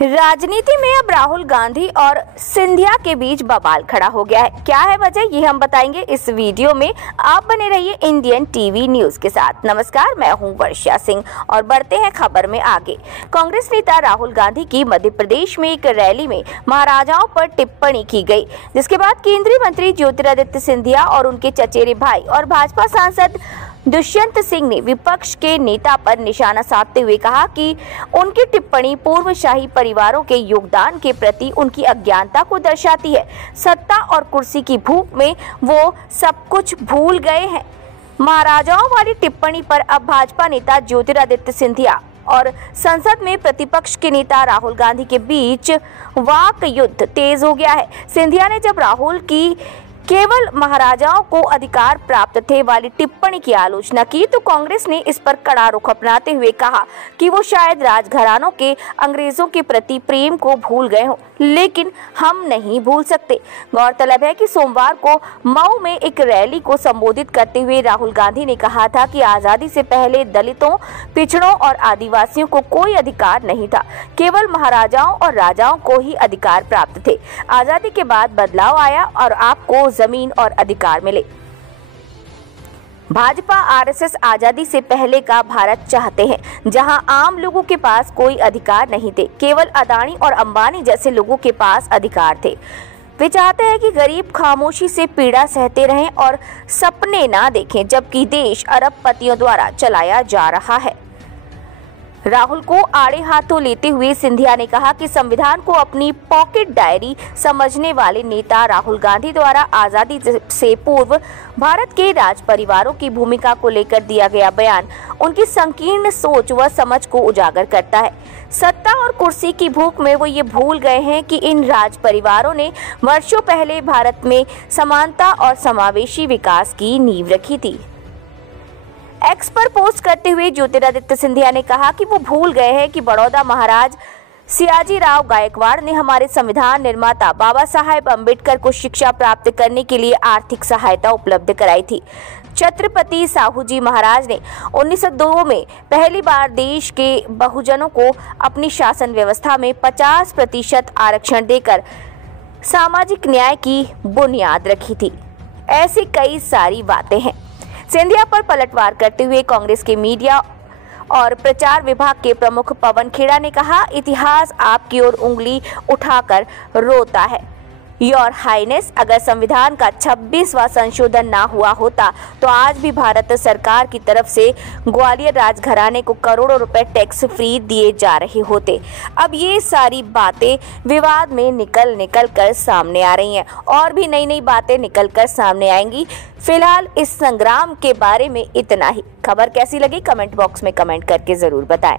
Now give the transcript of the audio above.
राजनीति में अब राहुल गांधी और सिंधिया के बीच बवाल खड़ा हो गया है। क्या है वजह, ये हम बताएंगे इस वीडियो में। आप बने रहिए इंडियन टीवी न्यूज के साथ। नमस्कार, मैं हूं वर्षा सिंह और बढ़ते हैं खबर में आगे। कांग्रेस नेता राहुल गांधी की मध्य प्रदेश में एक रैली में महाराजाओं पर टिप्पणी की गई, जिसके बाद केंद्रीय मंत्री ज्योतिरादित्य सिंधिया और उनके चचेरे भाई और भाजपा सांसद दुष्यंत सिंह ने विपक्ष के नेता पर निशाना साधते हुए कहा कि उनकी टिप्पणी पूर्वशाही परिवारों के योगदान के प्रति उनकी अज्ञानता को दर्शाती है। सत्ता और कुर्सी की भूख में वो सब कुछ भूल गए हैं। महाराजाओं वाली टिप्पणी पर अब भाजपा नेता ज्योतिरादित्य सिंधिया और संसद में प्रतिपक्ष के नेता राहुल गांधी के बीच वाक युद्ध तेज हो गया है। सिंधिया ने जब राहुल की केवल महाराजाओं को अधिकार प्राप्त थे वाली टिप्पणी की आलोचना की, तो कांग्रेस ने इस पर कड़ा रुख अपनाते हुए कहा कि वो शायद राजघरानों के अंग्रेजों के प्रति प्रेम को भूल गए हों, लेकिन हम नहीं भूल सकते। गौरतलब है कि सोमवार को मऊ में एक रैली को संबोधित करते हुए राहुल गांधी ने कहा था कि आजादी से पहले दलितों, पिछड़ों और आदिवासियों को कोई अधिकार नहीं था, केवल महाराजाओं और राजाओं को ही अधिकार प्राप्त थे। आजादी के बाद बदलाव आया और आपको जमीन और अधिकार मिले। भाजपा आरएसएस आजादी से पहले का भारत चाहते हैं, जहां आम लोगों के पास कोई अधिकार नहीं थे, केवल अदानी और अंबानी जैसे लोगों के पास अधिकार थे। वे चाहते हैं कि गरीब खामोशी से पीड़ा सहते रहें और सपने ना देखें, जबकि देश अरबपतियों द्वारा चलाया जा रहा है। राहुल को आड़े हाथों लेते हुए सिंधिया ने कहा कि संविधान को अपनी पॉकेट डायरी समझने वाले नेता राहुल गांधी द्वारा आजादी से पूर्व भारत के राज परिवारों की भूमिका को लेकर दिया गया बयान उनकी संकीर्ण सोच व समझ को उजागर करता है। सत्ता और कुर्सी की भूख में वो ये भूल गए हैं कि इन राज परिवारों ने वर्षों पहले भारत में समानता और समावेशी विकास की नींव रखी थी। एक्स पर पोस्ट करते हुए ज्योतिरादित्य सिंधिया ने कहा कि वो भूल गए हैं कि बड़ौदा महाराज सियाजीराव गायकवाड़ ने हमारे संविधान निर्माता बाबा साहेब अम्बेडकर को शिक्षा प्राप्त करने के लिए आर्थिक सहायता उपलब्ध कराई थी। छत्रपति साहू जी महाराज ने 1902 में पहली बार देश के बहुजनों को अपनी शासन व्यवस्था में 50% आरक्षण देकर सामाजिक न्याय की बुनियाद रखी थी। ऐसी कई सारी बातें हैं। सिंधिया पर पलटवार करते हुए कांग्रेस के मीडिया और प्रचार विभाग के प्रमुख पवन खेड़ा ने कहा, इतिहास आपकी ओर उंगली उठाकर रोता है। योर हाइनेस, अगर संविधान का 26वां संशोधन ना हुआ होता तो आज भी भारत सरकार की तरफ से ग्वालियर राजघराने को करोड़ों रुपए टैक्स फ्री दिए जा रहे होते। अब ये सारी बातें विवाद में निकल कर सामने आ रही हैं और भी नई नई बातें निकल कर सामने आएंगी। फिलहाल इस संग्राम के बारे में इतना ही। खबर कैसी लगी कमेंट बॉक्स में कमेंट करके जरूर बताएं।